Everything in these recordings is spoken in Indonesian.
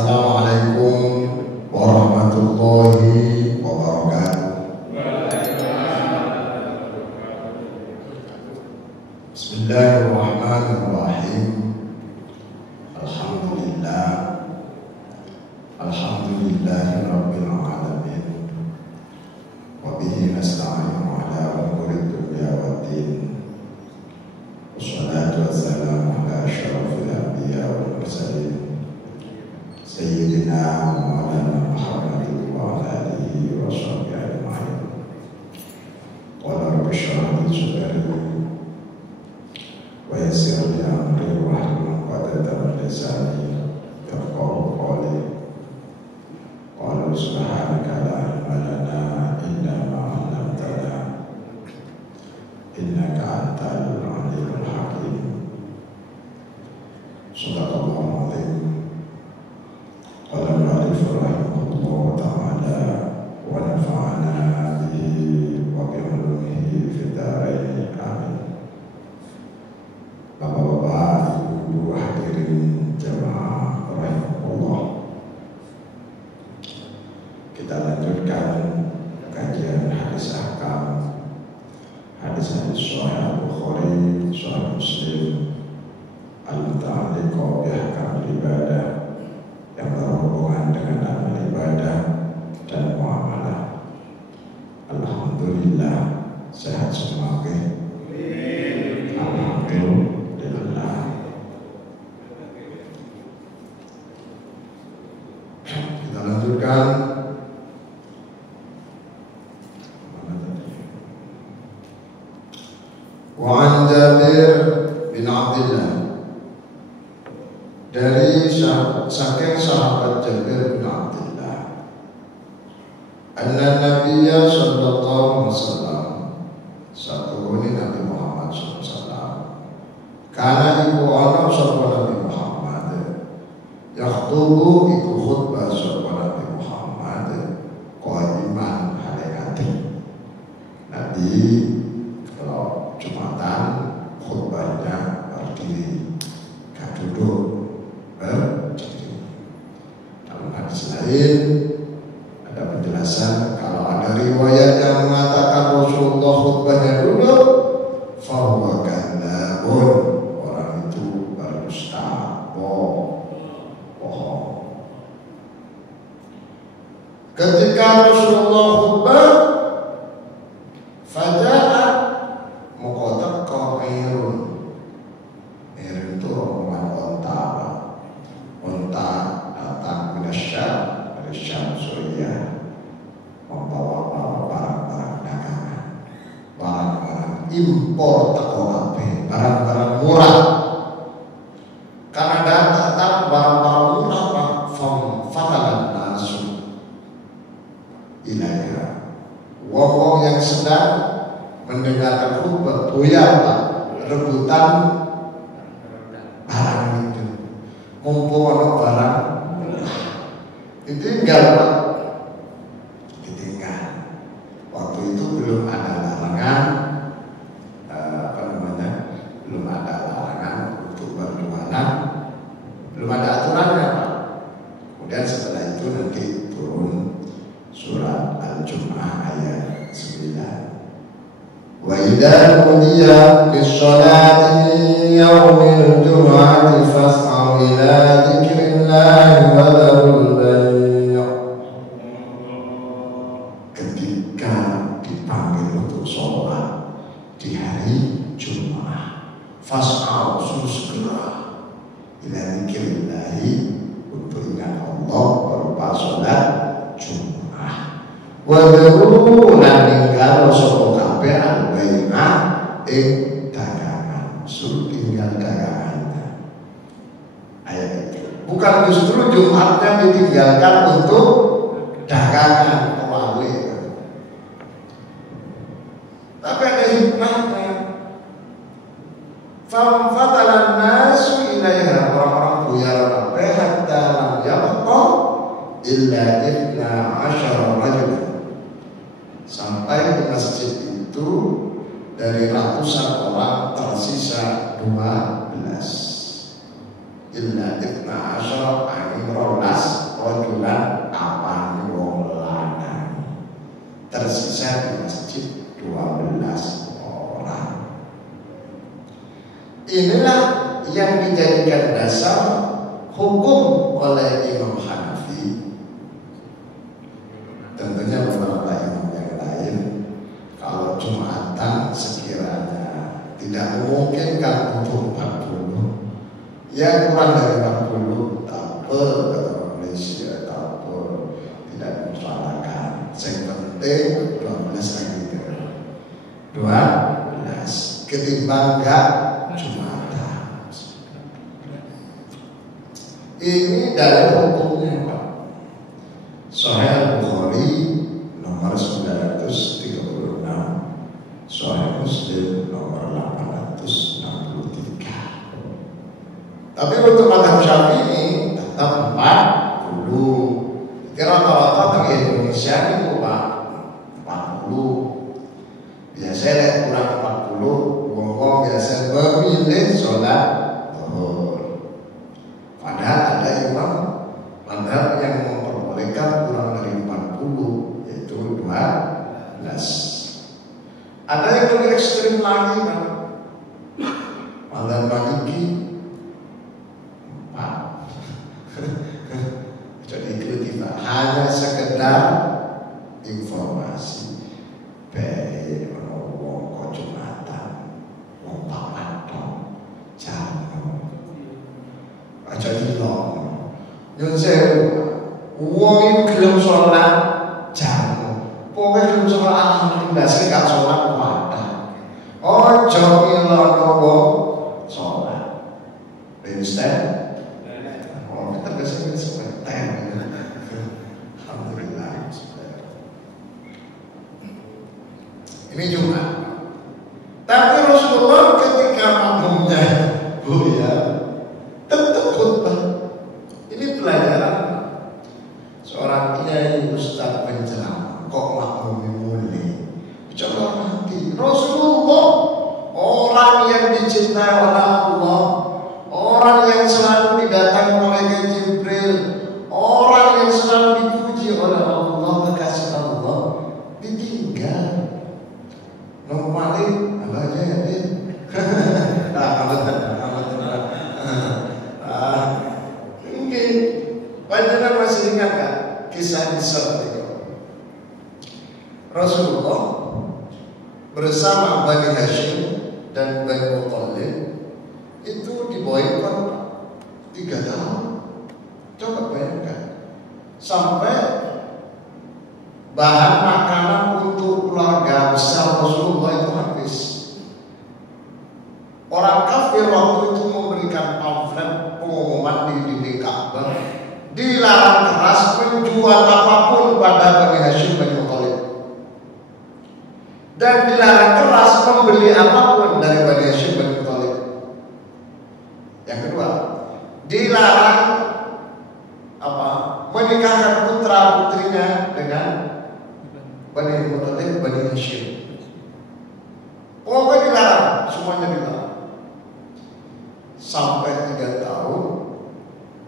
Assalamualaikum warahmatullahi wabarakatuh. Bismillahirrahmanirrahim. Alhamdulillah. Alhamdulillahirabbil alamin. Wa bihi nasta'inu ala umuri dunya waddin. Wassalatu wassalamu ala asyrafil anbiya wal mursalin. Sayyidina Muhammad wa ala alihi wa sahbihi ajma'in. Qala rabbi shrah li sadri wa yassir li amri wahlul 'uqdatam min lisani yafqahu qawli. Qala subhanaka la ilma lana illa ma 'allamtana innaka antal alimul hakim. Shadaqallahu adzim. Qala al-mu'allif rahimahullah ta'ala wa nafa'ana bihi wa bi 'ulumihi fid dharain amin. Bapak-bapak, ibu-ibu hadirin jamaah rahimahullah, kita lanjutkan kajian hadis ahkam, hadis-hadis Sahih Bukhari, Sahih Muslim, al-muta'alliqah bi ahkam ibadah, yang berhubungan dengan amal ibadah dan muamalah. Alhamdulillah, sehat semua. Alhamdulillah. Kita lanjutkan. Wa an Jabir bin Abdullah, dari saking sahabat Jabir bin Abdullah, anna Nabiyya sallallahu alaihi wasallam, saturuni Nabi Muhammad sallallahu alaihi wasallam, kana iku ana sapa Nabi Muhammad, yakhutubu iku khutbah sapa Nabi Muhammad, qaiman halakati. Nabi kalau Jumatan khutbahnya berdiri, gak duduk. Dalam hadis lain ada penjelasan, kalau ada riwayat yang mengatakan Rasulullah khutbahnya duduk, fahuwa kadzabun, orang itu berdusta, bohong. Ketika Rasulullah khutbah, faja'a muqaddam qairun. Qairun itu rombongan onta datang dari Syam Suriah, membawa barang-barang dagangan, barang-barang impor teko kabeh, barang-barang murah. Karena datang barang-barang murah, Pak, fatalan nasu ilaiha. Wong yang sedang mendengarkan khutbah doyan, Pak, rebutan barang itu. Mumpung ada barang ditinggal, Pak, ditinggal. Waktu itu belum ada larangan, belum ada larangan untuk berjualan, belum ada aturannya, Pak. Kemudian setelah itu nanti turun surat Al-Jum'ah ayat 9. Wa idza nudiya bis-sholati yaumil jum'ati fas'au ila dzikrillahi wa dzarul bay'. Ketika dipanggil untuk sholat di hari Jumat, fas'au, segera ila dzikrillahi, untuk ingat Allah berupa sholat Jumat. Wa dzarul, lan ninggal sapa kabeh al-bai'a ing dagangan, suruh tinggal dagangan. Ayat itu bukan justru Jumatnya ditinggalkan untuk dagangan kewali, tapi ada hikmahnya. Famfatalan nasu ilaiha, orang-orang buyar kabeh hatta lam yabqa illa 12 rajulan, sampai di masjid itu dari ratusan orang tersisa 12. Illa 12 ani rolas tersisa di masjid 12 orang. Inilah yang dijadikan dasar hukum oleh Imam Hanafi. Tentunya beberapa imam yang lain, kalau Jumatan sekiranya tidak memungkinkan untuk 40, ya kurang dari 40, tak apa, kata Malaysia, tak apa, tidak dimasalahkan. Yang penting 12 lagi, 12 ketimbang enggak Jumatan. Ini dari hukumnya, Pak. Sahih Bukhari nomor 936, Sahih Muslim nomor 863. Tapi untuk mazhab Syafi'i tetap 40. Rata-rata di Indonesia itu Pak 40. Biasanya kurang 40, wong biasa memilih sholat zuhur. Padahal ada imam mazhab yang memperbolehkan kurang dari 40, yaitu 12. Ada yang lebih ekstrim lagi kan, mazhab Maliki 4. Jadi itu kita hanya sekedar informasi. Baik wong kok Jumatan, wong papat dong, jamu. Aja dilong. Nyun sewu, wong itu gelem sholat jamu. Pokoknya gelem sholat alhamdulillah, sing gak sholat wadah. Ojo ngilono wong sholat. Understand? Oh, kita biasanya sebentar. Alhamdulillah. Ini Jumat. Tapi Rasulullah ketika makmumnya Buya tetap khutbah. Ini pelajaran seorang kiai ustaz penceramah kok makmumnya mulai. Coba nanti Rasulullah orang yang dicintai oleh Allah, orang yang selalu didatangi oleh Jibril, orang yang selalu dipuji oleh Allah, kekasih Allah, ditinggal. Normalnya apa aja ya dia? Mungkin panjenengan masih ingat kan kisah-kisah itu? Rasulullah bersama Bani Hashim dan Bani Muttalib itu diboykot 3 tahun. Coba bayangkan, sampai bahan makanan untuk keluarga besar Rasulullah itu habis. Orang kafir waktu itu memberikan pamflet pengumuman di dinding Ka'bah, dilarang keras menjual apapun pada Bani Hashim Bani Muttalib, dan dilarang keras membeli apapun dari Bani Hashim Bani Muttalib. Yang kedua, dilarang menikahkan putra putrinya dengan Bani Muttalib, Bani Hashim. Pokoknya dilarang, semuanya dilarang. Sampai 3 tahun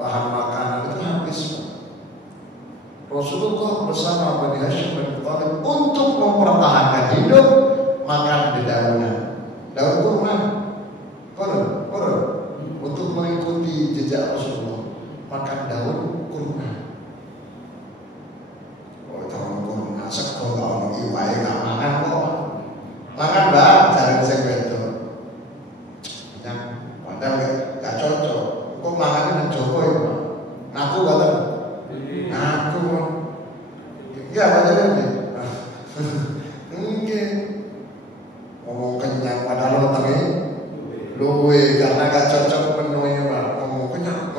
bahan makanan itu habis. Rasulullah bersama Bani Hashim Bani Muttalib untuk mempertahankan hidup makan dedaunan, daun kurma, kurma, untuk mengikuti jejak Rasulullah makan daun kurma. Sego kalau iwae gak makan kok. Makan Mbak, jangan sing wedok. Ya, padahal gak cocok. Kok makan nang Joko itu? Ngaku kata. Ngaku. Enggak padahal ini. Mungkin ngomong kenyang padahal otaknya luwe karena gak cocok menunya Pak. Ngomong kenyang.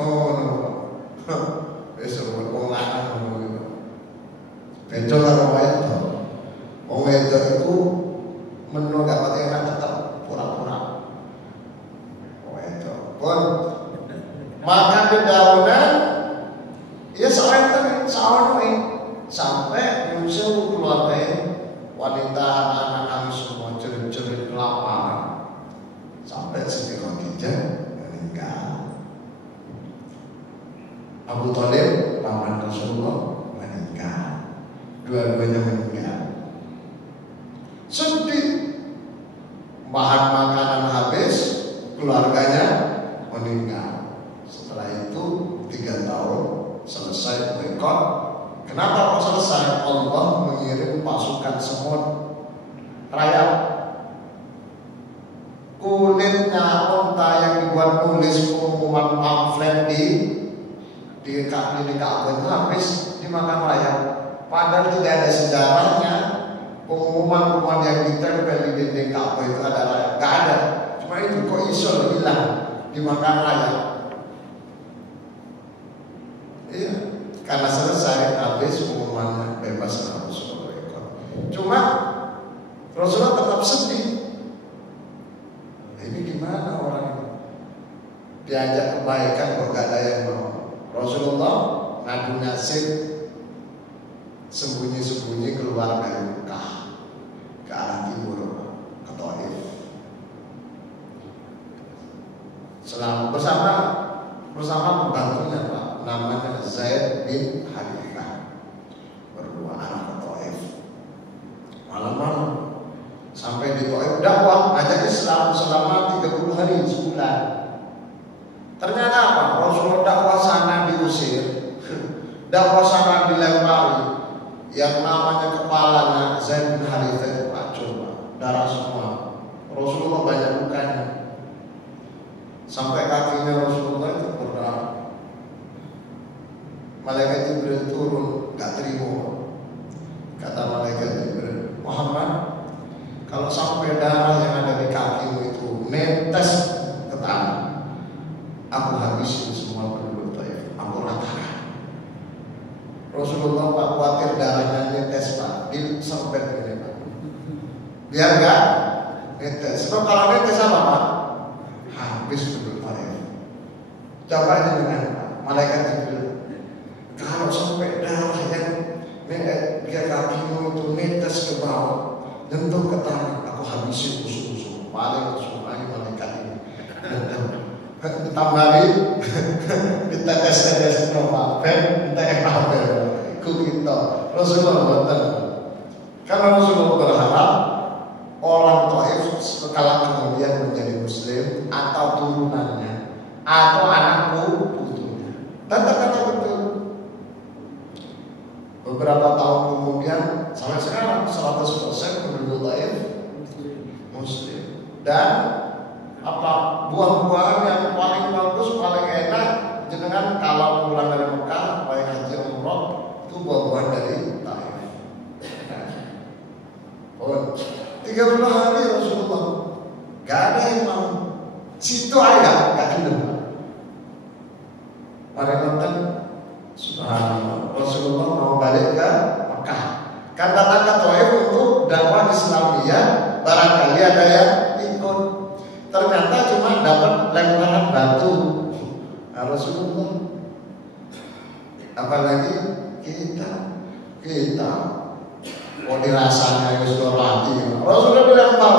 Besok wong lanang ngomong gitu. Beda karo wedok. Wong wedok itu menu gak pati enak tetap pura-pura. Wedok pun makan dedaunan ya sawentan sampai muncul keluarga wanita anak-anak semua jerit-jerit kelaparan sampai Siti Khadijah meninggal. Abu Thalib paman Rasulullah meninggal. Dua-duanya meninggal. semut, rayap. Kulitnya unta yang dibuat nulis pengumuman pamflet di Ka'bah itu habis dimakan rayap. Padahal tidak ada sejarahnya pengumuman yang ditempel di dinding Ka'bah itu ada rayap. Gak ada. Cuma itu kok iso hilang dimakan rayap. Iya, karena selesai habis pengumumannya bebas Rasulullah ikut. Cuma Rasulullah tetap sedih. Ini gimana orang diajak kebaikan kok gak ada yang mau. Rasulullah ngadu nasib sembunyi-sembunyi keluar dari Mekah ke arah timur ke Thaif. Selama bersama pembantunya Pak, namanya Zaid bin Harithah, berdua arah ke Thaif. Malam-malam sampai di Thaif dakwah ajak Islam selama 30 hari sebulan. Ternyata apa? Rasulullah dakwah sana diusir, dakwah sana dilempari. Yang namanya kepalanya Zaid bin Harithah itu coba darah semua. Rasulullah banyak lukanya. Sampai kakinya Rasulullah itu berdarah. Malaikat Jibril turun, gak terima. Kata malaikat Jibril, Muhammad, kalau sampai darah yang ada di kakimu itu netes ke tanah, aku habisin semua penduduk Thaif, aku ratakan. Rasulullah Pak khawatir darahnya netes Pak, disempet ini Pak. Biar gak netes. Sebab kalau netes apa Pak? Habis penduduk Thaif. Coba aja dengan Pak, malaikat Jibril. Kalau sampai darah yang dia kakimu itu netes ke bawah, nyentuh ke tanah, aku habisin musuh-musuh. Paling semuanya malaikat ini. Tambahin ditetes-tetes novel, TFAP, kita Rasulullah betul. Karena Rasulullah berharap orang Thaif sekala kemudian menjadi Muslim atau turunannya atau anak putunya. Kata-kata betul. Beberapa tahun kemudian sampai sekarang 100% penduduk Thaif Muslim. Dan apa buah-buahan yang paling bagus, paling enak jenengan kalau pulang dari Mekah, baik haji umroh itu buah-buahan dari Thaif. Oh, 30 hari Rasulullah gak ada yang mau. Situ aja gak hidup. Mari nonton. Subhanallah, Rasulullah mau balik ke Mekah. Kan datang ke Thaif untuk dakwah Islamiyah, barangkali ada yang ikut. Ternyata cuma dapat lemparan batu. Nah, Rasulullah, apalagi kita mau dirasanya Rasulullah. Rasulullah dilempar.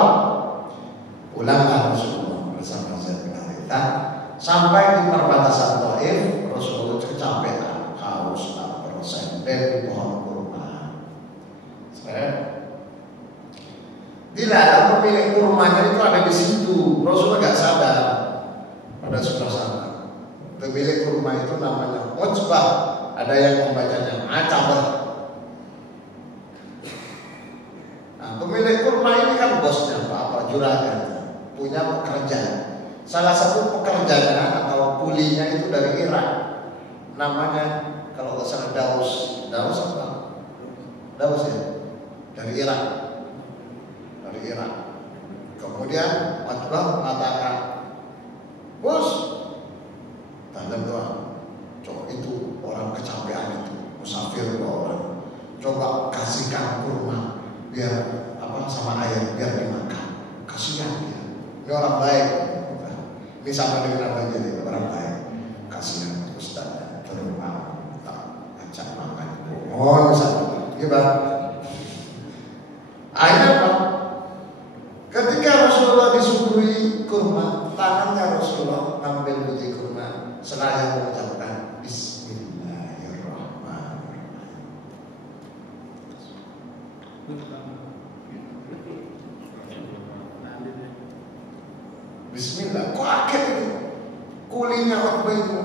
Pulanglah Rasulullah bersama Zaid bin Harithah sampai di perbatasan Thaif. Rasulullah kecapean, haus, bersembet di pohon kurma. Tidak ada pemilik kurmanya itu ada di situ. Rasulullah gak sadar pada sebelah sana. Pemilik kurma itu namanya Utbah. Ada yang membacanya Atbah. Nah, pemilik kurma ini kan bosnya apa juragan, punya pekerjaan. Salah satu pekerjaannya atau kulinya itu dari Irak. Namanya kalau nggak salah Daus apa? Daus ya, dari Irak. Kemudian Utbah mengatakan, bos, tanda Tuhan, coba itu orang kecapean itu, musafir orang, coba kasihkan kurma biar apa sama air biar dimakan, kasihan dia, ini orang baik, ini sama dengan apa jadi orang baik, kasihan Ustaz, terima tak ajak makan, oh misalnya, gimana? Akhirnya apa? Ketika Rasulullah disuguhi kurma, tangannya Rasulullah ambil biji kurma, seraya mengucapkan Bismillahirrahmanirrahim. Bismillah, kok akhir itu? Kulinya Utbah itu,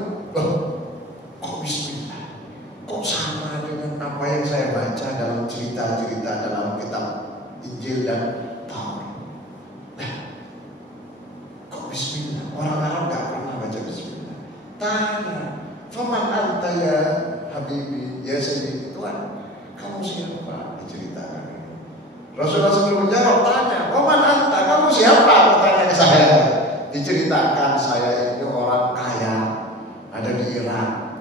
kok Bismillah? Kok sama dengan apa yang saya baca dalam cerita-cerita dalam kitab Injil dan Taurat. Nah, kok bismillah? Orang Arab gak pernah baca bismillah. Tanya, faman anta ya habibi, ya sayyidi, Tuhan, kamu siapa? Diceritakan. Rasulullah sebelum menjawab tanya, faman anta, kamu siapa? Tanya ke saya. Diceritakan saya ini orang kaya, ada di Irak.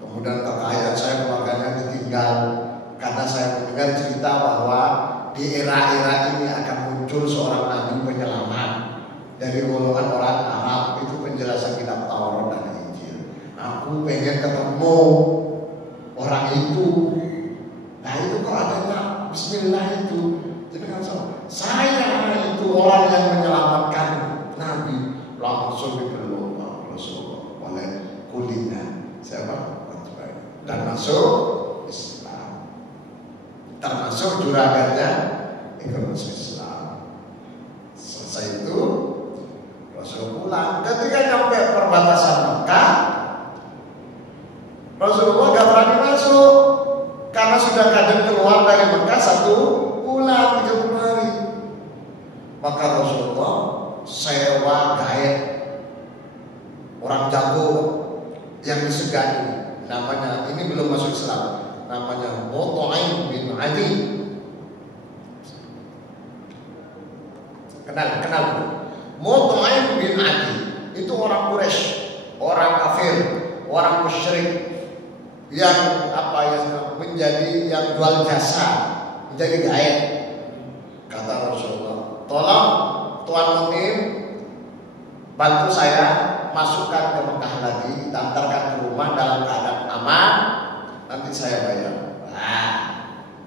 Kemudian kekayaan saya keluarganya ditinggal karena saya mendengar cerita bahwa di era-era ini akan muncul seorang nabi penyelamat dari golongan orang Arab. Itu penjelasan kitab Taurat dan Injil. Aku pengen ketemu orang itu. Nah itu kok adanya Bismillah itu. Jadi kan saya itu orang yang menyelamatkan Nabi, langsung dipeluk Rasulullah oleh kulina siapa? Dan masuk Islam, termasuk juragannya ikut Islam. Selesai itu Rasul pulang. Ketika nyampe perbatasan Mekah, Rasulullah gak berani masuk karena sudah kadang keluar dari Mekah 1 bulan 30 hari. Maka Rasulullah sewa gaet orang jago yang disegani. Namanya, ini belum masuk Islam, namanya Mut'im bin Adi. Kenal Mut'im bin Adi itu orang Quraisy, orang kafir, orang musyrik yang menjadi yang jual jasa, menjadi gaib. Kata Rasulullah, tolong Tuan Mut'im bantu saya masukkan ke Mekah lagi, antarkan ke rumah dalam keadaan aman, nanti saya bayar. Nah,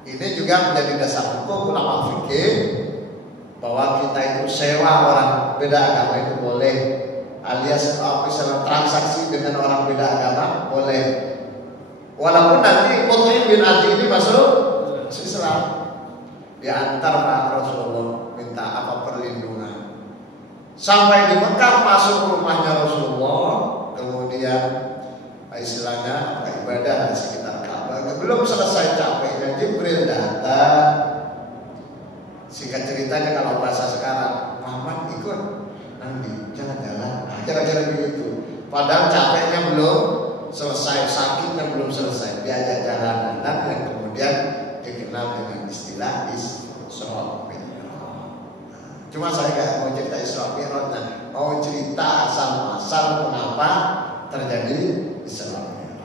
ini juga menjadi dasar hukum ulama fikih bahwa kita itu sewa orang beda agama itu boleh, alias misalnya transaksi dengan orang beda agama boleh, walaupun nanti Mut'im bin Adi ini masuk Islam. Diantar Pak Rasulullah minta perlindungan. Sampai di Mekah masuk rumahnya Rasulullah, kemudian istilahnya ibadah di sekitar Ka'bah. Belum selesai capeknya Jibril datang. Singkat ceritanya kalau bahasa sekarang, Muhammad ikut nanti jalan-jalan. Nah, kira-kira begitu. Padahal capeknya belum selesai, sakitnya belum selesai, diajak jalan dan kemudian dikenal dengan istilah Isra. Cuma saya gak mau cerita Isra Mi'raj, mau cerita asal-asal kenapa terjadi Isra Mi'raj.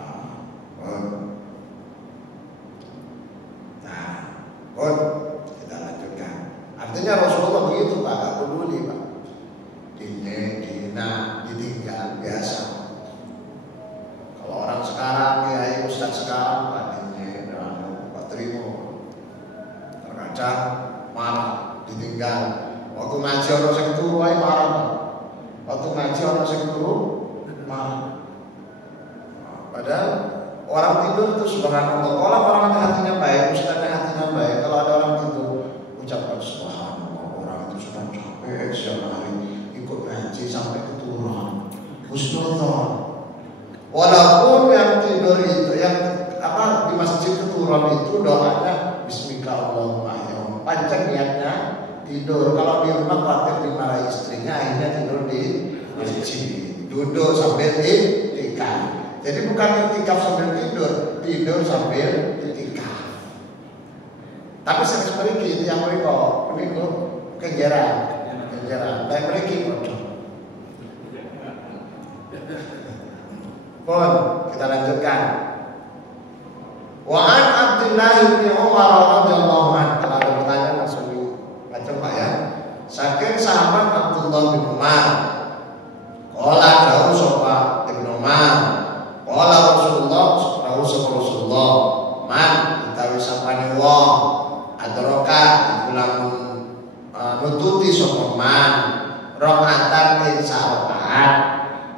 Kita lanjutkan. Artinya Rasulullah begitu Pak, gak peduli Pak. Dina, ditinggal biasa. Kalau orang sekarang, ya Ustaz sekarang Pak Pak Trimo terkadang marah, ditinggal. Waktu ngaji orang sing turu ae marah. Waktu ngaji orang sing turu marah. Padahal orang tidur itu subhanallah. Kalau orang hatinya baik, ustaznya hatinya baik. Kalau ada orang tidur, ucapkan subhanallah. Orang itu sudah capek siang hari ikut ngaji sampai keturunan. Husnuzon. Walaupun yang tidur itu, yang di masjid keturunan itu doanya Bismika Allahumma ya. Panjang niatnya tidur. Kalau di rumah khawatir dimarahi istrinya, akhirnya tidur di masjid, duduk sambil itikaf. Jadi bukan itikaf sambil tidur, tidur sambil itikaf. Tapi seperti yang mereka kenjeran, dan mereka bodoh. Pun kita lanjutkan. Wa an Abdullah bin Umar radhiyallahu anhu. Kalau ada pertanyaan langsung baca Pak ya. Saking sahabat Abdullah bin Umar. Qala jauh sapa Ibnu Umar. Qala Rasulullah man utawi sapane wong adroka iku nututi sapa man rakaatan ing sarakaat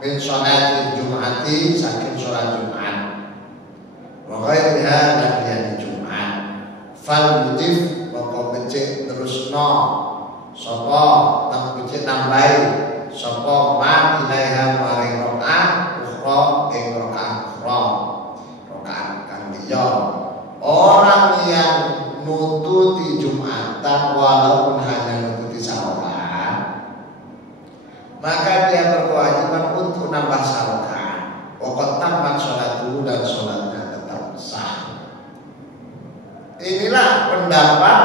min sholatil Jum'ati saking sholat Jumat. Wa ghairiha lan liyane Jumat. Fal mutif maka becik terusno sapa nang becik nambahi sapa man ilaiha maring rakaat ukhra ing rakaat ukhra rakaat kang liya. Orang yang nututi Jumatan walaupun hanya nututi sarokat, maka dia berkewajiban untuk nambah sarokat. Waktu tamat sholat dulu dan sholatnya tetap sah. Inilah pendapat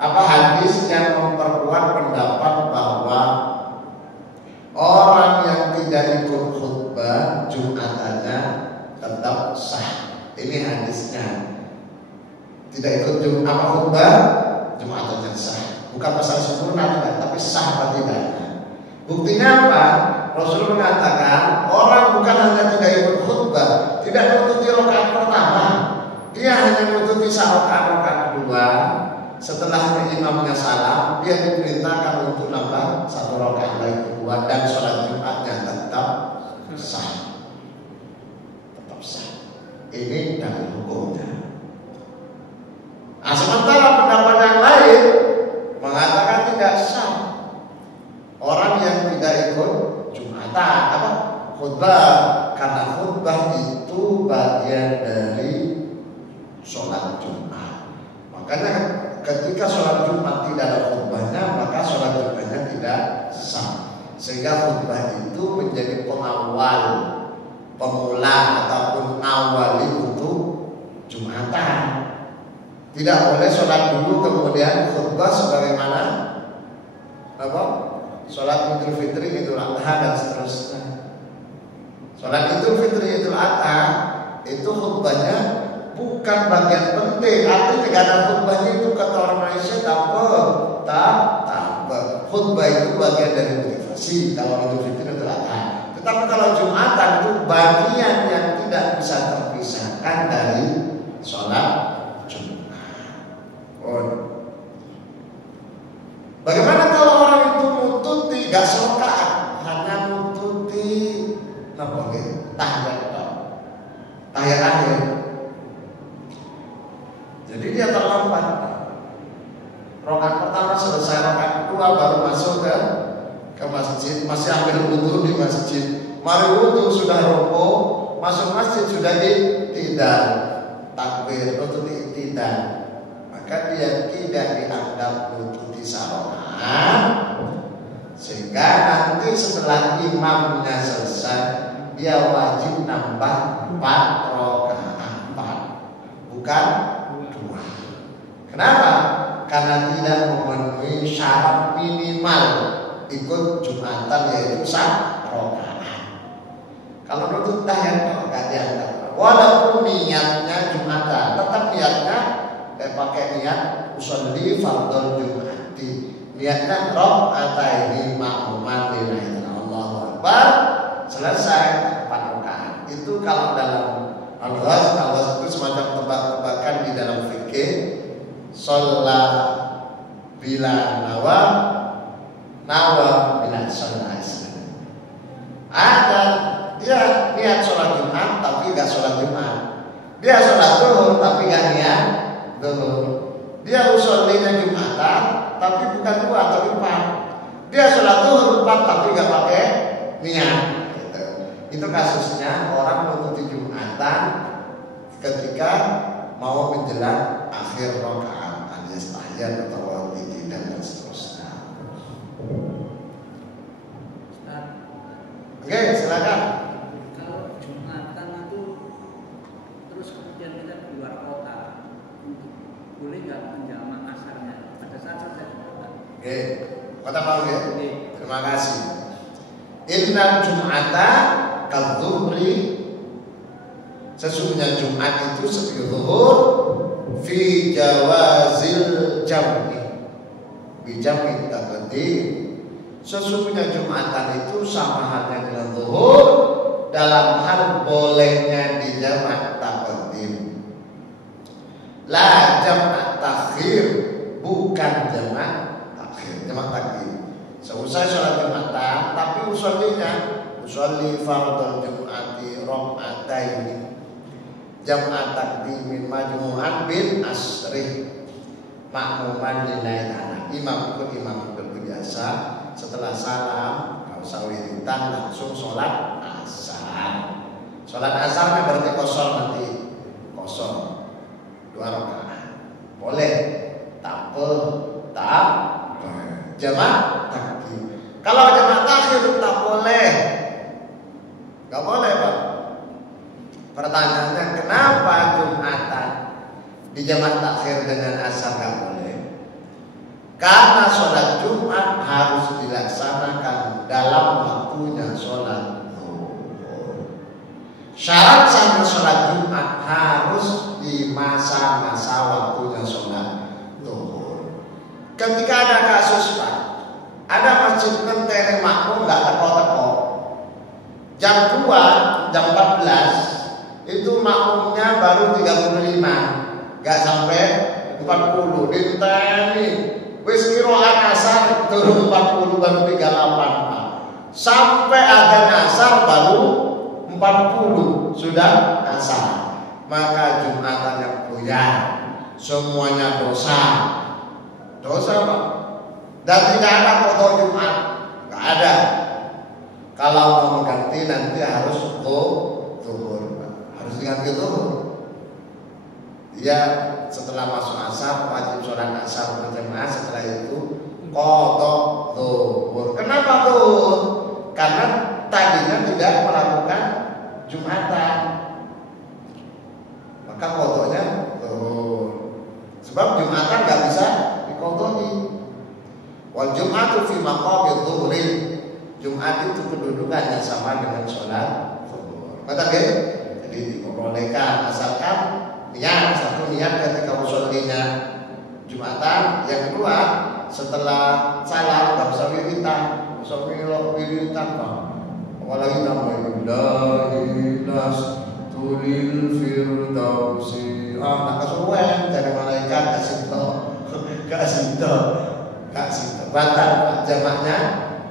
hadis yang memperkuat pendapat bahwa orang yang tidak ikut khutbah Jumatannya tetap sah. Ini hadisnya. Tidak ikut khutbah Jumatannya sah. Bukan masalah sempurna, tapi sah apa tidaknya. Buktinya apa? Rasul mengatakan orang bukan hanya tidak ikut khutbah, tidak menututi rakaat pertama, dia hanya menututi rakaat kedua. Setelah imamnya salam, dia diperintahkan untuk nambah satu rakaat lagi kedua dan sholat Jumatnya tetap sah. Tetap sah. Ini dalil hukumnya. Nah, sementara pendapat yang lain mengatakan tidak sah. Orang yang tidak ikut Jumatan khutbah, karena khutbah itu bagian dari sholat Jumat. Makanya ketika sholat Jumat tidak ada khutbahnya, maka sholat Jumatnya tidak sah. Sehingga khutbah itu menjadi pengawal, pemula ataupun awali untuk Jumatan. Tidak boleh sholat dulu kemudian khutbah sebagaimana sholat Idul Fitri, Idul Adha dan seterusnya. Sholat Idul Fitri, Idul Adha itu khutbahnya bukan bagian penting. Artinya tidak ada khutbahnya itu kata orang Malaysia tak. Khutbah itu bagian dari motivasi kalau Idul Fitri, Idul Adha. Tetapi kalau Jumatan itu bagian yang tidak bisa terpisahkan dari sholat Jumat. Bagaimana kalau orang itu nututi gak sholat, hanya nututi tahiyat akhir. Jadi dia terlambat. Rakaat pertama selesai, rakaat kedua baru masuk ke masjid, masih ambil wudu di masjid. Mari wudu sudah rukuk, masuk masjid sudah tidak takbir, nututi tidak. Maka dia tidak dianggap nututi salat, sehingga nanti setelah imamnya selesai dia wajib nambah 4 rakaat, bukan 2. Kenapa? Karena tidak memenuhi syarat minimal ikut Jumatan, yaitu 1 rakaat. Kalau nutut tahiyat enggak dianggap, walaupun niatnya Jumatan, tetap niatnya pakai niat usolli fardhul Jum'ati, niatnya rakaataini ma'muman lillahi Allahu Akbar, selesai 4 rakaat. Itu kalau dalam Allah itu semacam tebak-tebakan di dalam fikih. Sholla bila nawa bila sholat. Ada dia niat sholat Jumat tapi gak sholat Jumat. Dia sholat zuhur tapi gak niat zuhur. Dia usollinya Jumatan tapi bukan 2 tapi 4. Dia sholat zuhur 4 tapi gak pakai niat. Itu kasusnya orang menututi Jumatan ketika mau menjelang akhir rakaat, alias tahiyat atau witir dan seterusnya. Oke, silakan. Kalau Jumatan itu terus kemudian kita keluar kota, boleh nggak menjamak asarnya? Pada saat saya Jumatan. Oke, kata mau ya. Oke. Terima kasih. Innal Jum'ata kadzuhri, sesungguhnya Jumat itu seperti zuhur, fi jawazil jam'i, bi jam'i taqdim. Sesungguhnya Jumatan itu sama halnya dengan zuhur dalam hal bolehnya dijamak taqdim. La jam'at takhir, bukan jamak takhir, jamak taqdim. Selesai sholat Jumatan tapi usollinya usolli fardhul Jum'ati raka'ataini jam'at taqdimin majmu'an bil asri ma'muman lillahi ta'ala. Imam berbiasa setelah salam kalau sawiritan langsung sholat asar. Sholat asar kan berarti kosor, nanti kosor 2 rakaat. boleh. Tak jamak takhir. Kalau jamak takhir tak boleh. Gak boleh, Pak. Pertanyaannya, kenapa Jumatan di jamak takhir dengan asar gak boleh? Karena sholat Jumat harus dilaksanakan dalam waktunya sholat zuhur. Syarat sampai sholat Jumat harus di masa-masa waktunya sholat zuhur. Ketika ada kasus, Pak, ada masjid ngenteni makmum gak teko-teko, jam 2, jam 14 itu makmumnya baru 35, gak sampai 40, dinteni wis kiroan asar turun 40 baru 38, sampai ada asar baru 40 sudah asar. Maka Jumatan yang buyar, semuanya dosa, Pak. Dan tidak ada foto Jumat, nggak ada. Kalau mau mengganti nanti harus zuhur, harus diganti zuhur. Dia setelah masuk asar wajib sholat asar berjamaah, setelah itu qadha zuhur. Kenapa zuhur? Karena tadinya tidak melakukan Jumatan, maka qadhanya zuhur. Sebab Jumatan nggak bisa diqadhai. Wal Jum'atu fi maqami dhuhri. Jumat itu kedudukannya sama dengan sholat zuhur. Maka jadi diperbolehkan asalkan niat, satu niat ketika musollinya Jumatan, yang kedua setelah salam nggak usah wiritan, Pak. Apalagi namanya tulil firdausi. Maka kesuwen dari malaikat kasih batal, jamaknya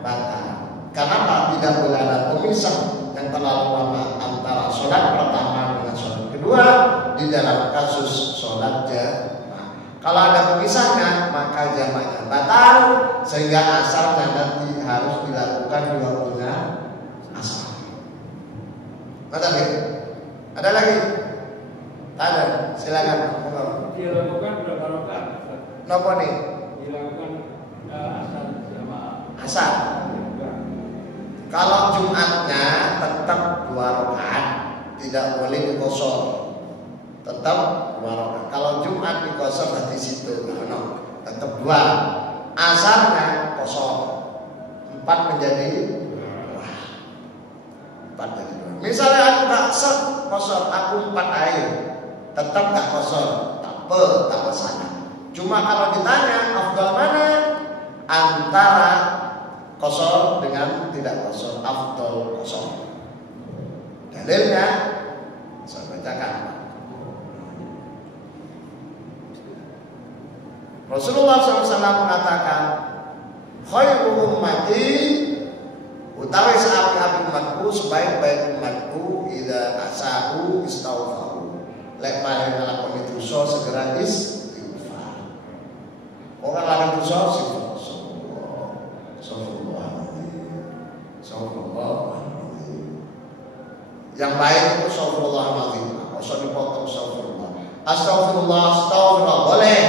batal. Kenapa? Tidak boleh ada pemisah yang terlalu lama antara sholat pertama dengan sholat kedua di dalam kasus sholat jamaah. Kalau ada pemisahnya, maka jamaknya batal, sehingga asarnya nanti harus dilakukan di waktunya asar. Betul ya? Ada lagi? Ada, silakan. Dilakukan berapa rakaat? Napa nih? Dilakukan asar jamaah. Asar. Kalau Jumatnya tetap 2 rakaat, tidak boleh dikosor. Tetap 2 rakaat. Kalau Jumat dikosor di situ, tetap 2. Asarnya kosor. 4 menjadi 2. 4 menjadi 2. Misalnya aku nggak kosor, aku 4 air, tetap nggak kosor, tak masalah. Cuma kalau ditanya afdal mana antara kosor dengan tidak kosor, afdal kosor. Dalilnya saya bacakan. Rasulullah SAW mengatakan, khairu ummati, utawi sahabat umatku, sebaik-baik umatku, idza asahu istaghfaru. Lek mari nglakoni dosa segera istighfar. Orang lakukan dosa Astagfirullahaladzim. Yang baik itu astagfirullahaladzim. Usah dipotong astagfirullah boleh,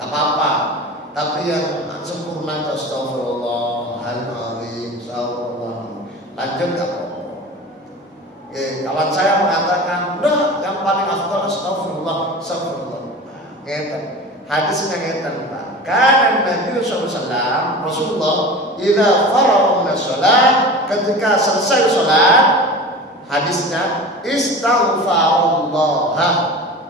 tak apa-apa. Tapi yang sempurna itu astagfirullahaladzim. Lanjut tak apa-apa. Kawan saya mengatakan, udah yang paling afdal astagfirullah. Ngeten. Hadisnya ngeten, Pak. Karena Nabi SAW, Rasulullah, idza faraghna shalah, ketika selesai sholat, hadisnya istaghfarullah,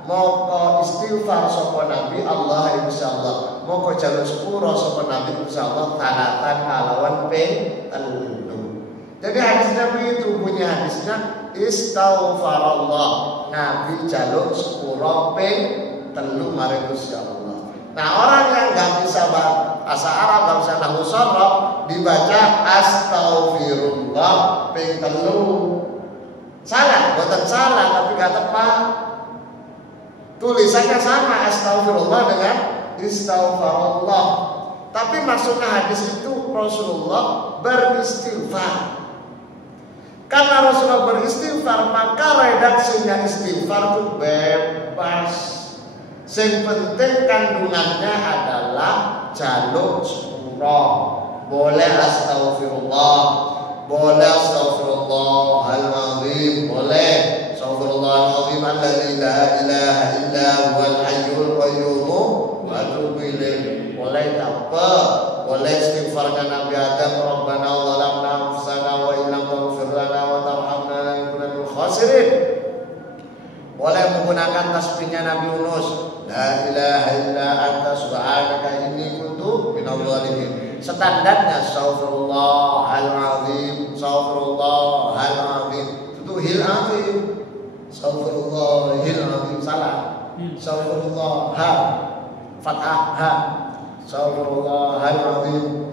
moko istighfar sapa Nabi Allah insyaallah, moko jaluk sepuro sapa Nabi insyaallah talatan kalawan ping 3. Jadi hadisnya begitu, bunyi hadisnya istaghfarullah, Nabi jaluk sepuro ping 3 mari Gusti Allah. Nah, orang yang nggak bisa bahasa Arab, nggak bisa nahwu sharaf, dibaca astaghfirullah ping 3. Salah, bukan salah tapi nggak tepat. Tulisannya sama astaghfirullah dengan istaghfarullah. Tapi maksudnya hadis itu Rasulullah beristighfar. Karena Rasulullah beristighfar, maka redaksinya istighfar itu bebas. Sing penting kandungannya adalah jaluk sepuro. Boleh astaghfirullah, boleh astaghfirullahaladzim, boleh astaghfirullahaladzim alladzi la ilaha illa huwal hayyul qayyum wa atubu ilaih. Boleh apa? Boleh istighfarkan Nabi Adam, Rabbana zalamna anfusana wa illam taghfir lana wa tarhamna lanakunanna minal khasirin. Boleh menggunakan tasbihnya Nabi Yunus, la ilaha illa anta subhanaka inni kuntu minadh dhalimin. Standarnya astaghfirullahaladzim, astaghfirullahaladzim. Itu hil azim. Astaghfirullahaladzim salah. Astaghfirullah ha fathah ha. Astaghfirullahaladzim.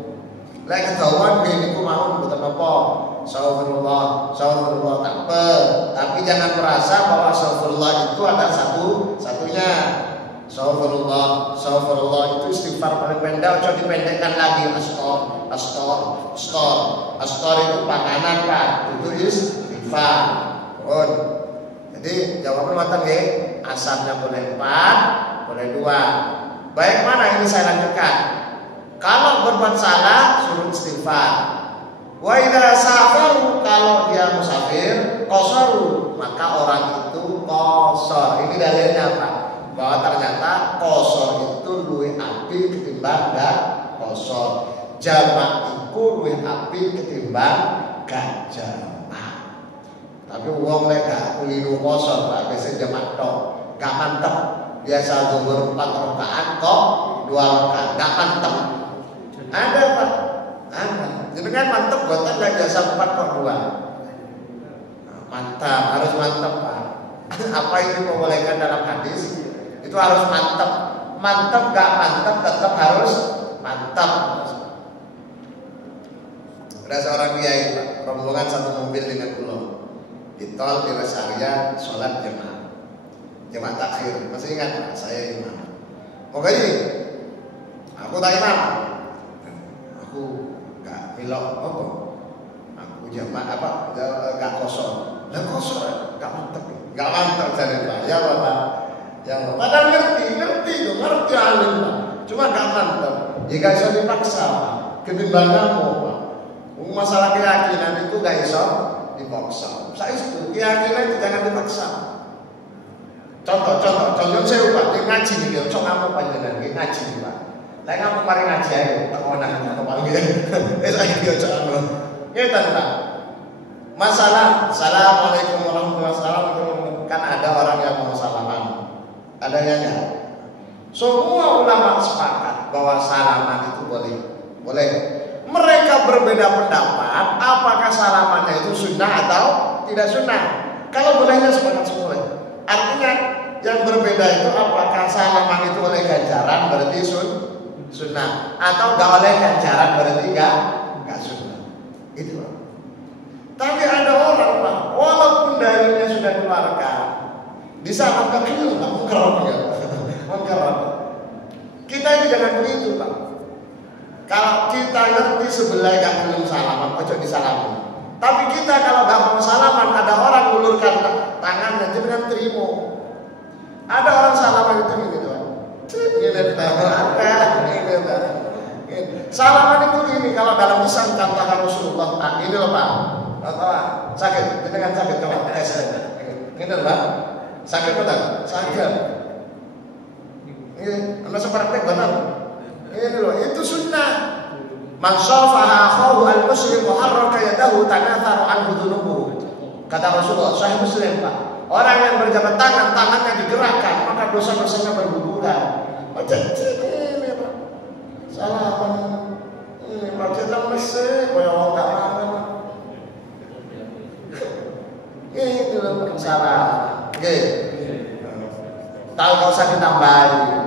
Lek ketahuan niku mau mboten apa. Astaghfirullah tak apa. Tapi jangan merasa bahwa astaghfirullah itu ada satunya. Astaghfirullah itu istighfar paling pendek, coba dipendekkan lagi. Astor itu pakanan Pak. Itu istighfar. Jadi jawaban matang nggih. Asalnya boleh 4, boleh 2. Baik, mana ini saya lanjutkan. Kalau berbuat salah suruh istighfar. Wa idza safaru, kalau dia musafir, qasaru, maka orang itu qasar. Ini dalilnya Pak, bahwa ternyata qasar itu luwih apik ketimbang gak qasar. Jamak iku luwih apik ketimbang gak jamak. Tapi wong lek gak kuliru qasar, Pak, wis jamak tok, gak mantep. Biasa zuhur 4 rakaat kok 2 rakaat, gak mantep. Ada Pak, ada. Jadi kan mantep buatan gak biasa 4 kok 2. Mantap, harus mantap Pak. Apa itu membolehkan dalam hadis? Itu harus mantap. Mantap gak mantap tetap harus mantap. Ada seorang kiai Pak, rombongan satu mobil dengan pulau di tol di rest area, sholat jemaah takhir. Masih ingat Pak? Saya imam. Mau gini, aku tak imam. Aku gak milok apa? Aku jamaah apa? Gak kosong. Lah kosong, gak mantep. Gak mantep dari Pak. Ya Bapak. Ya padahal ngerti alim Pak. Cuma gak mantep. Ya gak bisa dipaksa Pak. Ketimbang kamu Pak. Masalah keyakinan itu gak bisa dipaksa. Saya itu keyakinan itu jangan dipaksa. Contoh saya Pak, dia ngaji nih, cok ngamu panjenengan, dia ngaji nih Pak. Lah ngamu mari ngaji ayo, tak onah atau panggil. Saya dia cok ngamu. Kita Pak. Masalah assalamualaikum warahmatullahi wabarakatuh. Kan ada orang yang mau salaman. Adanya enggak? Semua ulama sepakat bahwa salaman itu boleh. Mereka berbeda pendapat apakah salamannya itu sunnah atau tidak sunnah. Kalau bolehnya sepakat semua. Artinya yang berbeda itu apakah salaman itu oleh ganjaran berarti sunnah atau gak oleh ganjaran berarti gak sunnah. Itu Pak. Tapi ada orang Pak, walaupun dalilnya sudah dikeluarkan, di sana kekil tak mengkerap ya. Kita itu jangan begitu Pak. Kalau kita ngerti sebelah gak belum salaman, ojo disalamin. Tapi kita kalau gak mau salaman, ada orang ngulurkan tangannya, jangan terima. Ada orang salaman itu gini Tuhan. Salaman itu gini, kalau dalam lisan katakan Rasulullah, ini loh Pak. Tahu sakit, dengan sakit coba tes. Ini loh Pak. Sakit betul? Sakit. Ini, anda sepraktek benar. Ini loh, itu sunnah. Man syafa'a akhahu al-muslim wa harraka yadahu tanatharu anhu dhunubuhu. Kata Rasulullah, Sahih Muslim Pak. Orang yang berjabat tangan, tangannya digerakkan, maka dosa-dosanya berguguran. Macam ini Pak. Salah apa? Ini Pak kita mesti koyo wong gak mangan. Ini loh salah. Oke. Tahu enggak usah ditambahin.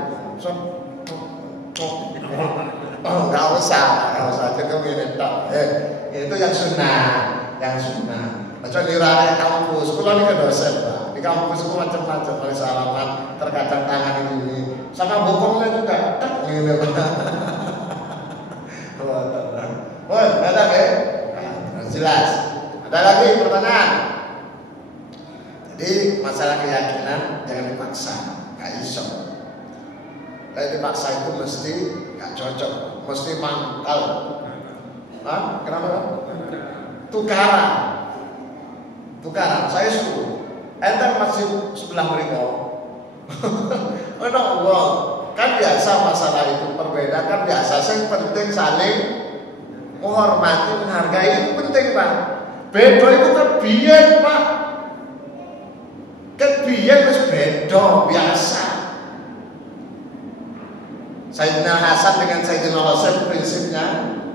Enggak usah cukup ini tok. Itu yang sunnah. Macam di raya kampus, kalau ini dosen Pak. Di kampus itu macam-macam, oleh salaman, terkadang tangan ini, sama bokongnya juga. Ini Pak. Ada jelas. Ada lagi pertanyaan. Jadi masalah keyakinan jangan dipaksa, gak iso. Lah dipaksa itu mesti nggak cocok, mesti mangkal. Hah? Kenapa? Tukaran. Saya suruh. Ente masih sebelah mereka. Ono wong kan biasa masalah itu perbedaan kan biasa. Yang penting saling menghormati, menghargai itu penting, Pak. Beda itu kebiyen, Pak. Kebiyen wis beda biasa. Sayyidina Hasan dengan Sayyidina Husain prinsipnya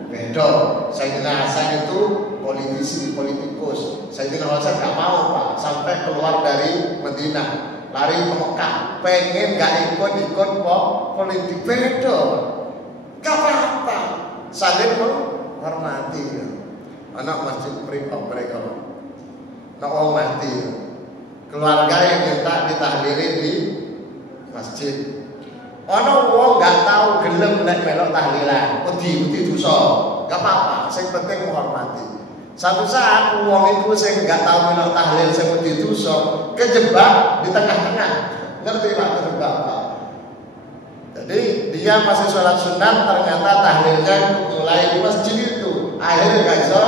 beda. Sayyidina Hasan itu politikus. Sayyidina Husain gak mau, Pak, sampai keluar dari Madinah, lari ke Mekah, pengen gak ikut politik. Beda. Gak apa-apa, saling menghormati. Anak masjid mereka. Nak orang mati. Keluarga yang minta ditahlilin di masjid. Ono wong gak tahu gelem nek melok tahlilan, wedi dosa. Gak apa-apa, sing penting menghormati. Satu saat wong iku sing gak tahu melok tahlil sing wedi dosa, kejebak di tengah-tengah. Ngerti Pak kejebak, Pak? Jadi dia masih sholat sunat, ternyata tahlilnya mulai di masjid itu. Akhirnya gak iso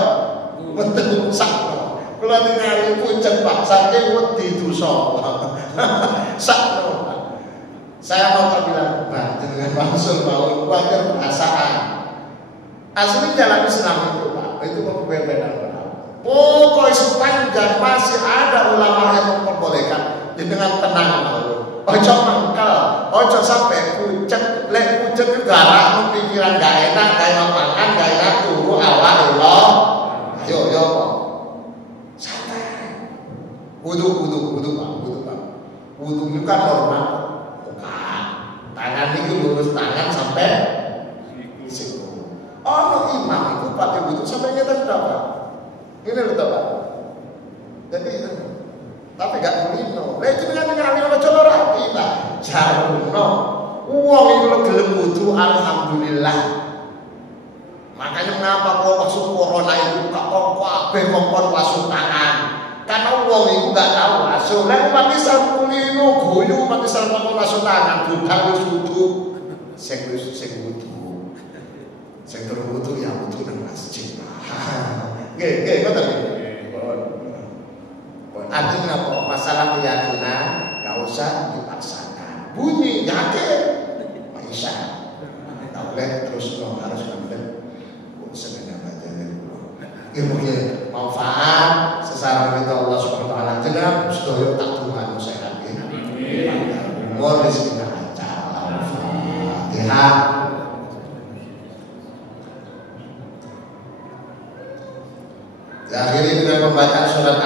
metu sakno. Kula ningali pucet Pak, saking wedi dosa. Sakno. Saya mau terbilang, Pak, dengan maksud mau kuatir perasaan. Asli dalam Islam itu, Pak, itu berbeda. Pokoknya sepanjang masih ada ulama yang memperbolehkan dengan tenang, ojo mangkal, ojo sampai pucet, pucet garak, pikiran gak enak, gak makan, gak enak, tunggu Allah, ayo, santai. Wudu, Pak. Wudu itu kan normal. Tangan itu lurus tangan sampai siku. Imam itu pakai wudu sampai nyata berapa? Ini loh Pak. Jadi tapi gak kulino. Lah itu dengan orang Jawa rapi Pak. Jaruno. Uang itu lo gelem wudu alhamdulillah. Makanya mengapa kok masuk corona itu kabeh kongkon wasuk tangan. Karena uang itu gak tahu masuk. Lah mati sarung kulino goyo mati sarung masuk tangan budal wis wudu. Sing wudu. Sing durung wudu ya wudu nang masjid. Nggih, ngoten nggih. Artinya apa? Masalah keyakinan gak usah dipaksakan. Bunyi yakin. Bisa. Gak boleh terus harus bener. Sebenarnya aja ilmunya manfaat sesama kita Allah Subhanahu wa taala jenengan sedaya tak Tuhan sehat nggih. Umur rezeki lancar. Al-Fatihah. Diakhiri dengan pembacaan surat